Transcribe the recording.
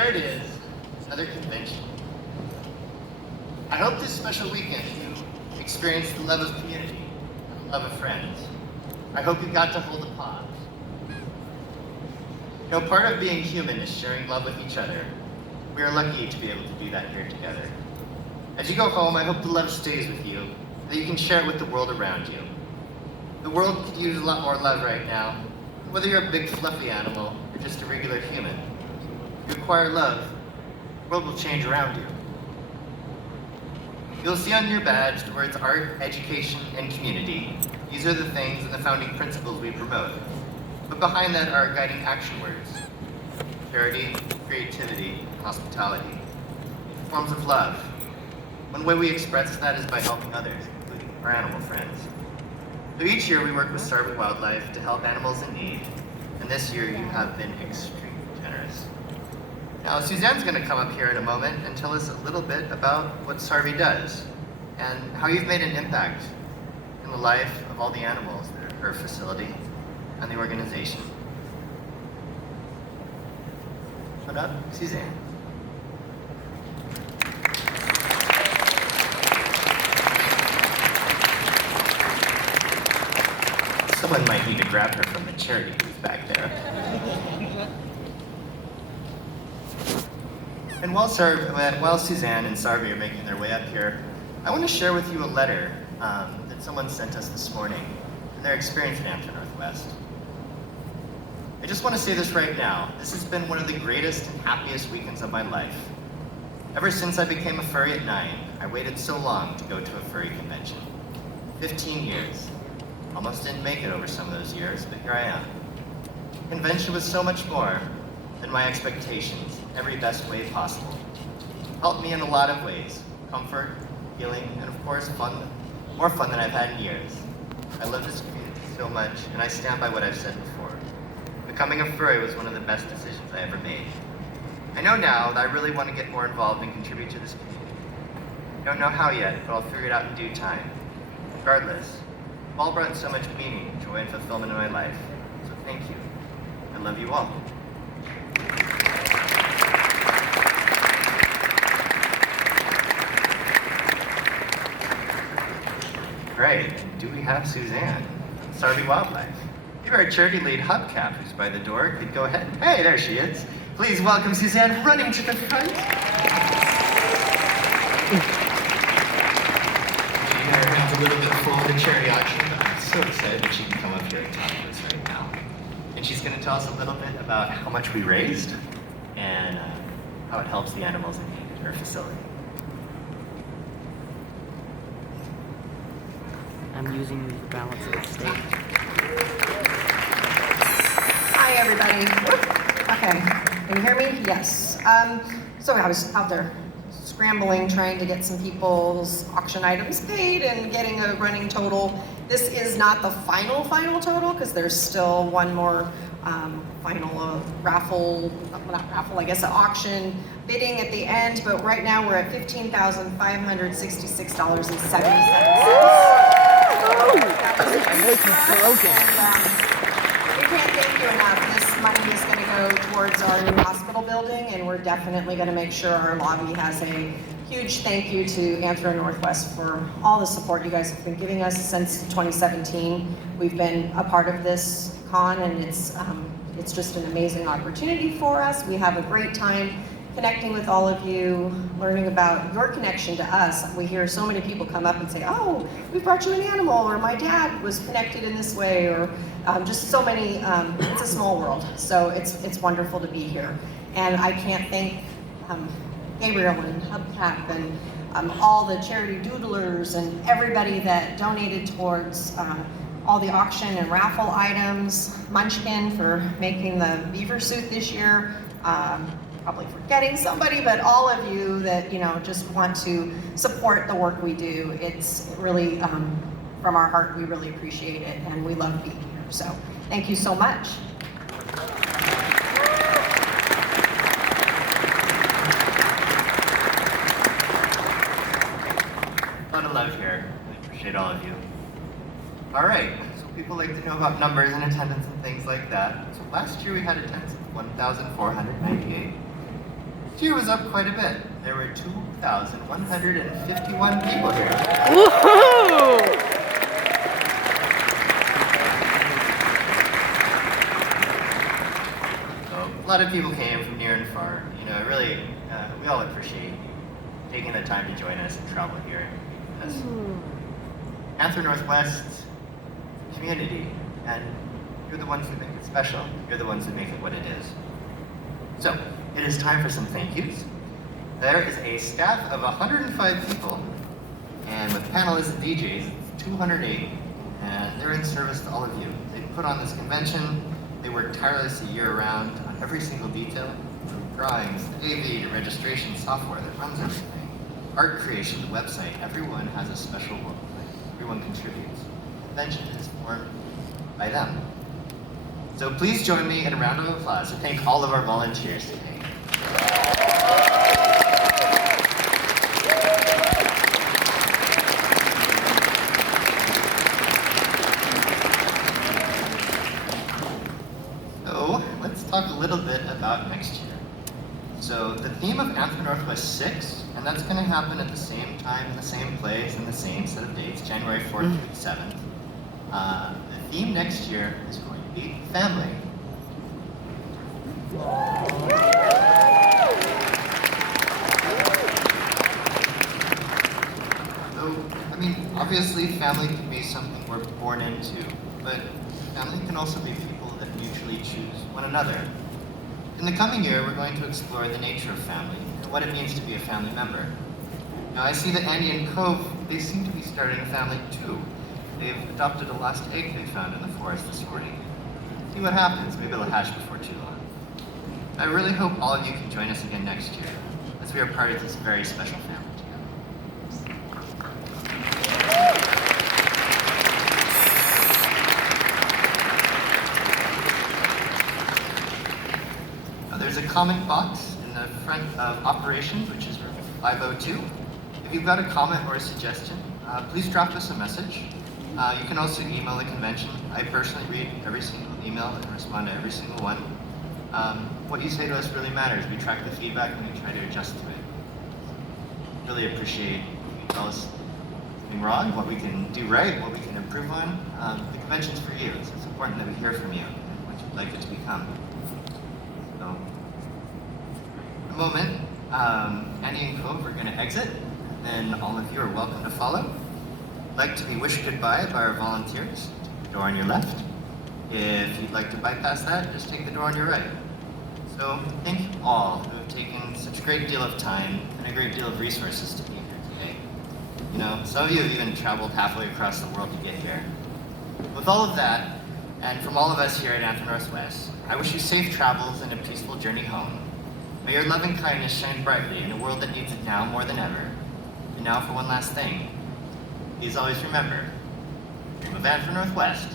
there it is, another convention. I hope this special weekend you experienced the love of community, the love of friends. I hope you got to hold a pause. You know, part of being human is sharing love with each other. We are lucky to be able to do that here together. As you go home, I hope the love stays with you, that you can share it with the world around you. The world could use a lot more love right now. Whether you're a big fluffy animal or just a regular human, if you acquire love, the world will change around you. You'll see on your badge the words art, education, and community. These are the things and the founding principles we promote. But behind that are guiding action words: charity, creativity, hospitality, forms of love. One way we express that is by helping others, including our animal friends. So each year we work with Sarvi Wildlife to help animals in need, and this year you have been extremely generous. Now Suzanne's going to come up here in a moment and tell us a little bit about what Sarvi does and how you've made an impact in the life of all the animals that are at her facility and the organization. Shut up, Suzanne. Someone might need to grab her from the charity booth back there. And while Suzanne and Sarvi are making their way up here, I want to share with you a letter that someone sent us this morning and their experience at Anthrocon Northwest. I just want to say this right now. This has been one of the greatest and happiest weekends of my life. Ever since I became a furry at 9, I waited so long to go to a furry convention. 15 years. Almost didn't make it over some of those years, but here I am. The convention was so much more than my expectations in every best way possible. It helped me in a lot of ways: comfort, healing, and of course fun, more fun than I've had in years. I love this community so much, and I stand by what I've said before. Becoming a furry was one of the best decisions I ever made. I know now that I really want to get more involved and contribute to this community. I don't know how yet, but I'll figure it out in due time. Regardless, you've all brought so much meaning, joy, and fulfillment in my life, so thank you. I love you all. Great. Do we have Suzanne? Sarvi Wildlife. Maybe our charity lead hubcap, who's by the door, could go ahead. Hey, there she is. Please welcome Suzanne running to the front. Her hands a little bit full of the charity auction, but I'm so excited that she can come up here and talk to us right now. And she's going to tell us a little bit about how much we raised and how it helps the animals in need at her facility. I'm using the balance of the stage. Hi, everybody. Okay, can you hear me? Yes. So I was out there scrambling, trying to get some people's auction items paid and getting a running total. This is not the final total, because there's still one more final raffle, not raffle, I guess, an auction bidding at the end, but right now we're at $15,566.70. We can't thank you enough. This money is going to go towards our new hospital building, and we're definitely going to make sure our lobby has a huge thank you to Anthrocon Northwest for all the support you guys have been giving us since 2017. We've been a part of this con, and it's just an amazing opportunity for us. We have a great time connecting with all of you, learning about your connection to us. We hear so many people come up and say, oh, we brought you an animal, or my dad was connected in this way, or just so many, it's a small world. So it's wonderful to be here. And I can't thank Gabriel and Hubcap and all the charity doodlers and everybody that donated towards all the auction and raffle items. Munchkin for making the beaver suit this year. Probably forgetting somebody, but all of you that just want to support the work we do. It's really from our heart. We really appreciate it, and we love being here. So thank you so much. A lot of love here. I appreciate all of you. All right. So people like to know about numbers and attendance and things like that. So last year we had attendance of 1,498. This year was up quite a bit. There were 2,151 people here. Woohoo! So a lot of people came from near and far. Really, we all appreciate taking the time to join us and travel here. Because Anthrocon Northwest community, and you're the ones that make it special. You're the ones that make it what it is. So, it is time for some thank yous. There is a staff of 105 people, and with panelists and DJs, it's 208, and they're in service to all of you. They put on this convention, they work tirelessly year-round on every single detail, from drawings, to AV, to registration software that runs everything, art creation, the website. Everyone has a special role. Everyone contributes. The convention is formed by them. So please join me in a round of applause to thank all of our volunteers today. So let's talk a little bit about next year. So the theme of Anthrocon Northwest 6, and that's going to happen at the same time, in the same place, and the same set of dates, January 4th through the 7th. The theme next year is going to be family. So, obviously family can be something we're born into, but family can also be people that mutually choose one another. In the coming year, we're going to explore the nature of family and what it means to be a family member. Now, I see that Andy and Cove, they seem to be starting a family too. They've adopted a lost egg they found in the forest this morning. See what happens. Maybe it'll hatch before too long. I really hope all of you can join us again next year, as we are part of this very special family together. Now, there's a comment box in the front of operations, which is room 502. If you've got a comment or a suggestion, please drop us a message. You can also email the convention. I personally read every single email and respond to every single one. What you say to us really matters. We track the feedback and we try to adjust to it. Really appreciate if you tell us something wrong, what we can do right, what we can improve on. The convention's for you, so it's important that we hear from you and what you'd like it to become. So, in a moment, Andy and Cove are going to exit, and then all of you are welcome to follow. I'd like to be wished goodbye by our volunteers. Take the door on your left. If you'd like to bypass that, just take the door on your right. So thank you all who have taken such a great deal of time and a great deal of resources to be here today. Some of you have even traveled halfway across the world to get here. With all of that, and from all of us here at Anthrocon Northwest, I wish you safe travels and a peaceful journey home. May your loving kindness shine brightly in a world that needs it now more than ever. And now for one last thing. Please always remember, dream of Anthrocon Northwest.